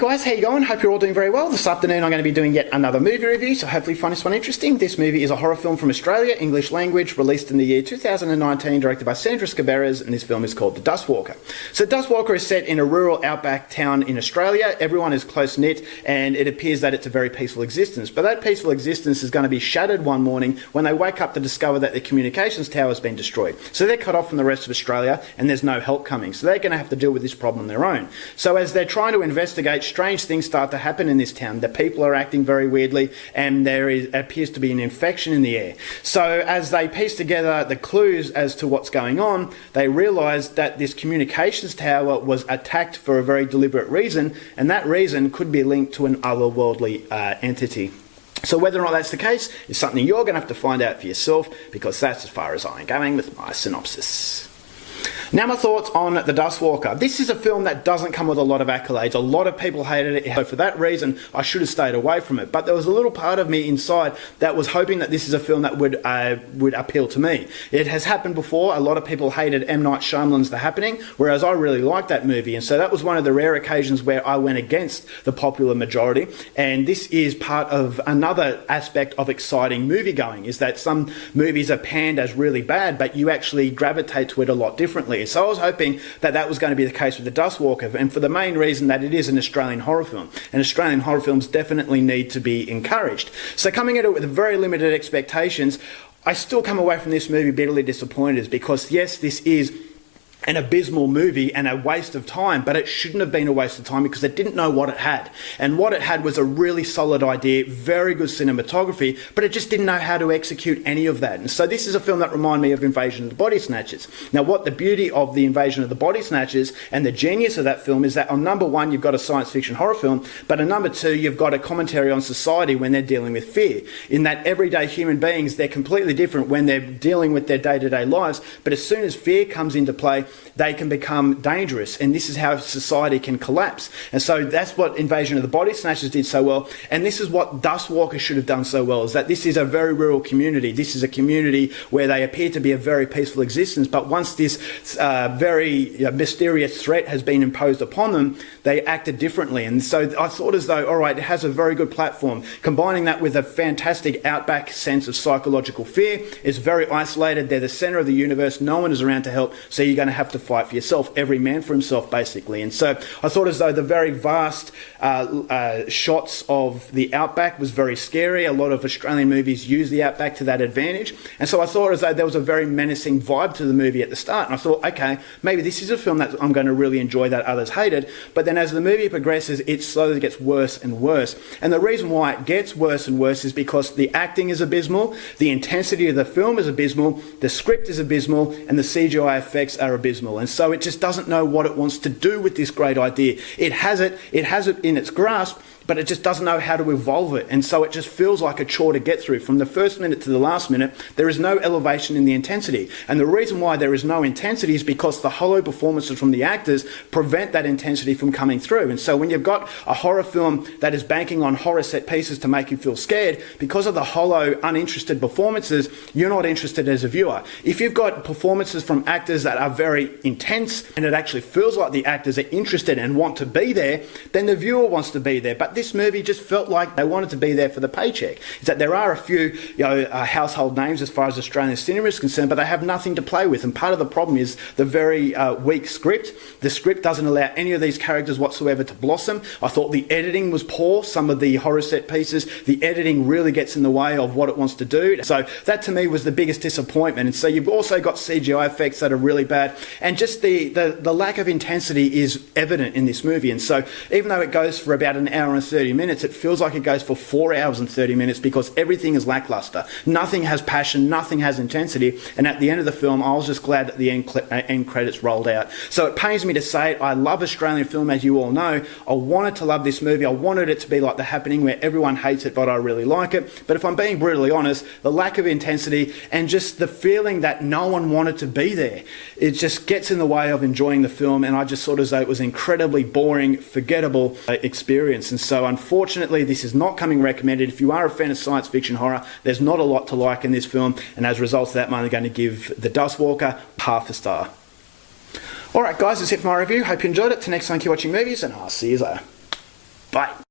guys, how you going? Hope you're all doing very well. This afternoon I'm going to be doing yet another movie review, so hopefully you find this one interesting. This movie is a horror film from Australia, English language, released in the year 2019, directed by Sandra Scaberas, and this film is called The Dustwalker. So Dustwalker is set in a rural outback town in Australia. Everyone is close-knit, and it appears that it's a very peaceful existence. But that peaceful existence is going to be shattered one morning when they wake up to discover that their communications tower has been destroyed. So they're cut off from the rest of Australia, and there's no help coming. So they're going to have to deal with this problem on their own. So as they're trying to investigate, strange things start to happen in this town. The people are acting very weirdly, and there appears to be an infection in the air. So as they piece together the clues as to what's going on, they realise that this communications tower was attacked for a very deliberate reason, and that reason could be linked to an otherworldly entity. So whether or not that's the case is something you're going to have to find out for yourself, because that's as far as I'm going with my synopsis. Now my thoughts on The Dustwalker. This is a film that doesn't come with a lot of accolades. A lot of people hated it, so for that reason I should have stayed away from it. But there was a little part of me inside that was hoping that this is a film that would appeal to me. It has happened before. A lot of people hated M. Night Shyamalan's The Happening, whereas I really liked that movie. And so that was one of the rare occasions where I went against the popular majority. And this is part of another aspect of exciting movie going, is that some movies are panned as really bad, but you actually gravitate to it a lot differently. So I was hoping that that was going to be the case with The Dustwalker, and for the main reason that it is an Australian horror film, and Australian horror films definitely need to be encouraged. So coming at it with very limited expectations, I still come away from this movie bitterly disappointed, because yes, this is an abysmal movie and a waste of time, but it shouldn't have been a waste of time because it didn't know what it had. And what it had was a really solid idea, very good cinematography, but it just didn't know how to execute any of that. And so this is a film that reminded me of Invasion of the Body Snatchers. Now what the beauty of the Invasion of the Body Snatchers and the genius of that film is that on number one you've got a science fiction horror film, but on number two you've got a commentary on society when they're dealing with fear. In that everyday human beings, they're completely different when they're dealing with their day-to-day lives, but as soon as fear comes into play, they can become dangerous, and this is how society can collapse. And so that's what Invasion of the Body Snatchers did so well, and this is what Dustwalker should have done so well, is that this is a very rural community. This is a community where they appear to be a very peaceful existence, but once this very mysterious threat has been imposed upon them, they acted differently. And so I thought as though, all right, it has a very good platform. Combining that with a fantastic outback sense of psychological fear, it's very isolated. They're the centre of the universe. No one is around to help, so you're going to have to fight for yourself, every man for himself basically. And so I thought as though the very vast shots of the outback was very scary. A lot of Australian movies use the outback to that advantage, and so I thought as though there was a very menacing vibe to the movie at the start, and I thought, okay, maybe this is a film that I'm going to really enjoy that others hated. But then as the movie progresses, it slowly gets worse and worse, and the reason why it gets worse and worse is because the acting is abysmal, the intensity of the film is abysmal, the script is abysmal, and the CGI effects are abysmal. And so it just doesn't know what it wants to do with this great idea. It has it in its grasp, but it just doesn't know how to evolve it. And so it just feels like a chore to get through. From the first minute to the last minute, there is no elevation in the intensity. And the reason why there is no intensity is because the hollow performances from the actors prevent that intensity from coming through. And so when you've got a horror film that is banking on horror set pieces to make you feel scared, because of the hollow, uninterested performances, you're not interested as a viewer. If you've got performances from actors that are very intense, and it actually feels like the actors are interested and want to be there, then the viewer wants to be there. But this movie just felt like they wanted to be there for the paycheck. Is that there are a few household names as far as Australian cinema is concerned, but they have nothing to play with. And part of the problem is the very weak script. The script doesn't allow any of these characters whatsoever to blossom. I thought the editing was poor. Some of the horror set pieces, the editing really gets in the way of what it wants to do. So that to me was the biggest disappointment. And so you've also got CGI effects that are really bad, and just the lack of intensity is evident in this movie. And so even though it goes for about an hour and 30 minutes, it feels like it goes for 4 hours and 30 minutes because everything is lackluster. Nothing has passion, nothing has intensity, and at the end of the film I was just glad that the end credits rolled out. So it pains me to say it, I love Australian film, as you all know. I wanted to love this movie. I wanted it to be like The Happening, where everyone hates it but I really like it. But if I'm being brutally honest, the lack of intensity and just the feeling that no one wanted to be there, it just gets in the way of enjoying the film, and I just thought as though it was an incredibly boring, forgettable experience. And so unfortunately this is not coming recommended. If you are a fan of science fiction horror, there's not a lot to like in this film, and as a result of that I'm only going to give The Dustwalker half a star. Alright guys, that's it for my review. Hope you enjoyed it. Till next time, keep watching movies, and I'll see you later. Bye.